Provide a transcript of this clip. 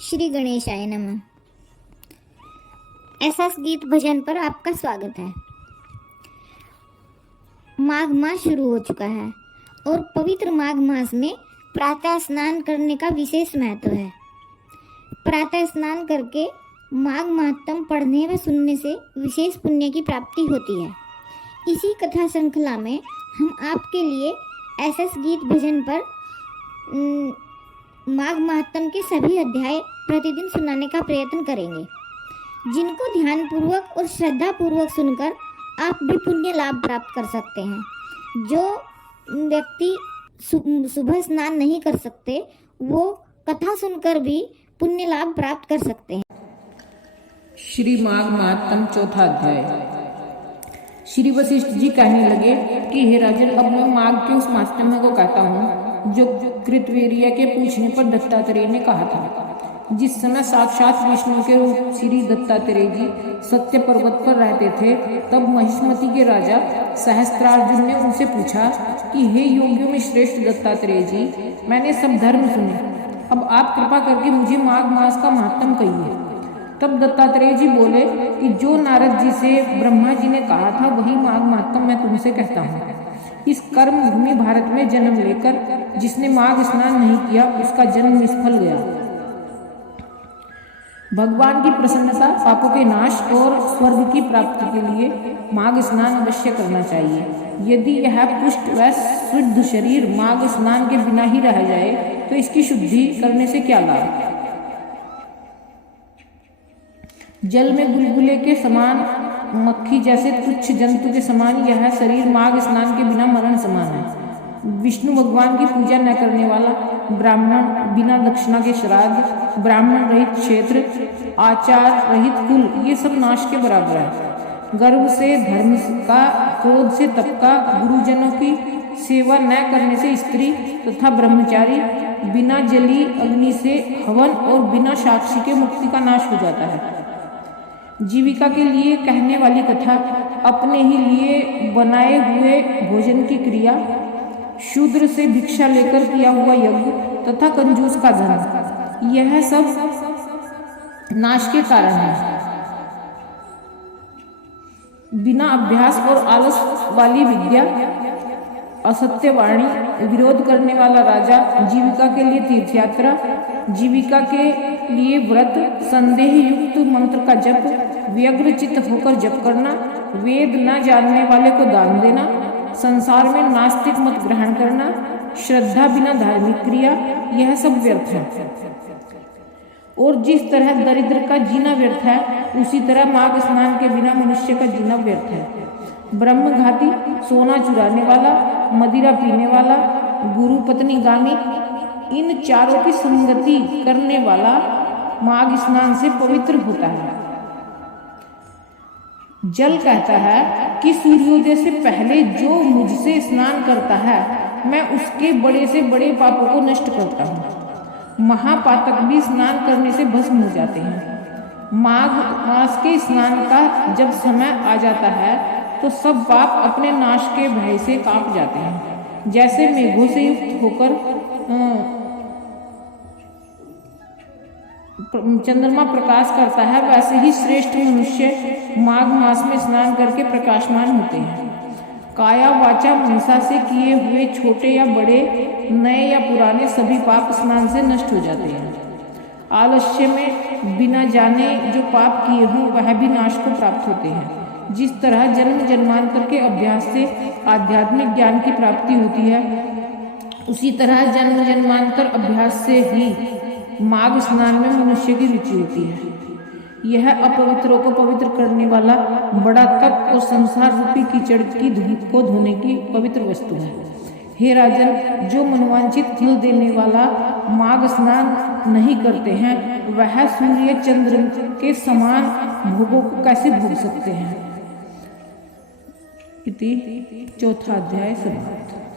श्री गणेशाय नमः। एसएस गीत भजन पर आपका स्वागत है। माघ मास शुरू हो चुका है और पवित्र माघ मास में प्रातः स्नान करने का विशेष महत्व है। प्रातः स्नान करके माघ महात्म पढ़ने व सुनने से विशेष पुण्य की प्राप्ति होती है। इसी कथा श्रृंखला में हम आपके लिए एसएस गीत भजन पर माघ महात्म के सभी अध्याय प्रतिदिन सुनाने का प्रयत्न करेंगे, जिनको ध्यानपूर्वक और श्रद्धापूर्वक सुनकर आप भी पुण्य लाभ प्राप्त कर सकते हैं। जो व्यक्ति सुबह स्नान नहीं कर सकते वो कथा सुनकर भी पुण्य लाभ प्राप्त कर सकते हैं। श्री माघ महात्म चौथा अध्याय। श्री वशिष्ठ जी कहने लगे कि हे राजन, अब मैं माघ के उस महात्म्य को कहता हूँ जो कृतवीर्य के पूछने पर दत्तात्रेय ने कहा था। जिस समय साक्षात विष्णु के रूप श्री दत्तात्रेय जी सत्य पर्वत पर रहते थे, तब महिष्मति के राजा सहस्त्रार्जुन ने उनसे पूछा कि हे योगियों में श्रेष्ठ दत्तात्रेय जी, मैंने सब धर्म सुने, अब आप कृपा करके मुझे माघ मास का महात्म कहिए। तब दत्तात्रेय जी बोले कि जो नारद जी से ब्रह्मा जी ने कहा था वही माघ महात्म मैं तुमसे कहता हूँ। इस कर्म भूमि भारत में जन्म लेकर जिसने माघ स्नान नहीं किया उसका जन्म निष्फल गया। भगवान की प्रसन्नता, पापों के नाश और स्वर्ग की प्राप्ति के लिए माघ स्नान अवश्य करना चाहिए। यदि यह पुष्ट व शुद्ध शरीर माघ स्नान के बिना ही रह जाए तो इसकी शुद्धि करने से क्या लाभ। जल में बुलबुले के समान, मक्खी जैसे तुच्छ जंतु के समान यह शरीर माघ स्नान के बिना मरण समान है। विष्णु भगवान की पूजा न करने वाला ब्राह्मण, बिना दक्षिणा के श्राद्ध, ब्राह्मण रहित क्षेत्र, आचार रहित कुल, ये सब नाश के बराबर है। गर्व से धर्म का, क्रोध से तप का, गुरुजनों की सेवा न करने से स्त्री तथा ब्रह्मचारी, बिना जली अग्नि से हवन और बिना साक्षी के मुक्ति का नाश हो जाता है। जीविका के लिए कहने वाली कथा, अपने ही लिए बनाए हुए भोजन की क्रिया, शूद्र से भिक्षा लेकर किया हुआ यज्ञ तथा कंजूस का धन, यह सब नाश के कारण है। बिना अभ्यास और आलस वाली विद्या, असत्य वाणी, विरोध करने वाला राजा, जीविका के लिए तीर्थयात्रा, जीविका के लिए व्रत, संदेह युक्त मंत्र का जप, व्यग्रचित होकर जप करना, वेद न जानने वाले को दान देना, संसार में नास्तिक मत ग्रहण करना, श्रद्धा बिना धार्मिक क्रिया, यह सब व्यर्थ है। और जिस तरह दरिद्र का जीना व्यर्थ है, उसी तरह माघ स्नान के बिना मनुष्य का जीना व्यर्थ है। ब्रह्मघाती, सोना चुराने वाला, मदिरा पीने वाला, गुरु पत्नी गामी, इन चारों की संगति करने वाला माघ स्नान से पवित्र होता है। जल कहता है कि सूर्योदय से पहले जो मुझसे स्नान करता है, मैं उसके बड़े से बड़े पापों को नष्ट करता हूँ। महापातक भी स्नान करने से भस्म हो जाते हैं। माघ मास के स्नान का जब समय आ जाता है तो सब पाप अपने नाश के भय से कांप जाते हैं। जैसे मेघों से युक्त होकर चंद्रमा प्रकाश करता है, वैसे ही श्रेष्ठ मनुष्य माघ मास में स्नान करके प्रकाशमान होते हैं। काया वाचा मनसा से किए हुए छोटे या बड़े, नए या पुराने सभी पाप स्नान से नष्ट हो जाते हैं। आलस्य में बिना जाने जो पाप किए हों वह भी नाश को प्राप्त होते हैं। जिस तरह जन्म जन्मांतर के अभ्यास से आध्यात्मिक ज्ञान की प्राप्ति होती है, उसी तरह जन्म जन्मांतर अभ्यास से ही माघ स्नान में मनुष्य की रुचि होती है। यह अपवित्रों को पवित्र करने वाला बड़ा तप और संसार रूपी कीचड़ की को धोने की पवित्र वस्तु है। हे राजन, जो मनोवांछित फल देने वाला माघ स्नान नहीं करते हैं, वह सूर्य चंद्र के समान भोगों को कैसे भोग सकते हैं। इति चौथा अध्याय समाप्त।